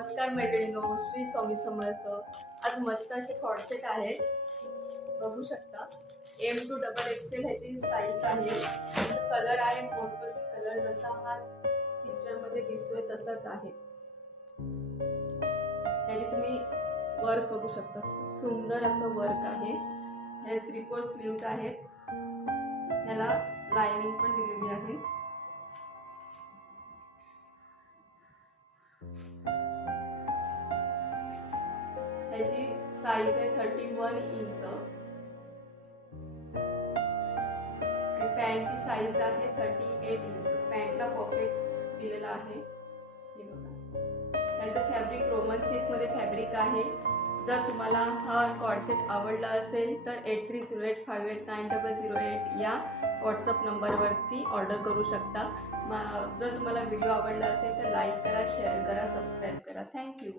नमस्कार मैत्रिणींनो, श्री स्वामी समर्थ। आज मस्त असे कॉर्सेट आहेत, बघू शकता। M2XXL ह्याची साईज आहे। कलर आहे मोरपंखी कलर, जसा हा पिक्चर मध्ये दिसतोय तसाच आहे। ह्याची तुम्ही वर्क बघू शकता, खूप सुंदर असं वर्क आहे। हे 3/4 स्लीव्स आहेत, ह्याला लाइनिंग पण दिलेली आहे। ह्याची साईज आहे 31 इंच आणि पॅन्टची साईज आहे 38 इंच। पॅन्टला पॉकेट दिलेला आहे, हे बघा। ह्याचं फॅब्रिक रोमन सिल्क मध्ये फॅब्रिक आहे। जर तुम्हाला हा कॉर्सेट आवडला असेल तर 8308589008 या व्हॉट्सअप नंबरवरती ऑर्डर करू शकता। जर तुम्हाला व्हिडिओ आवडला असेल तर लाईक करा, शेअर करा, सबस्क्राईब करा। थँक्यू।